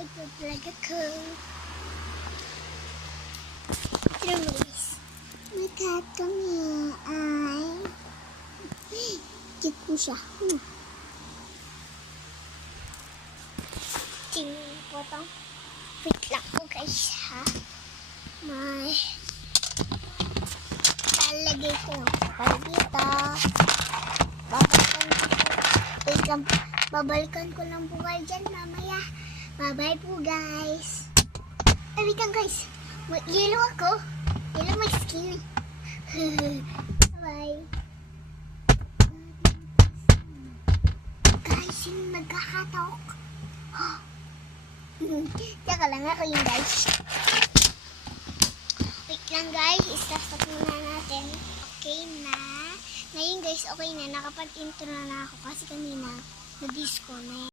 Nagpa-vlog ako. Pero guys, magkat kami ay cute po siya. Tingnan po itong wait lang po guys ha. May lalagay ko yung kapal dito. Babalikan ko lang po kayo dyan mamaya. Bye-bye po guys. Ay, wait lang guys. Yellow ako. Yellow my skin. Bye-bye. Guys, yung nagkakatok. Tsaka lang ako yung guys. Wait lang guys. Istart muna natin. Okay na. Ngayon guys, okay na. Nakapag-intro na ako kasi kanina na-disconnect.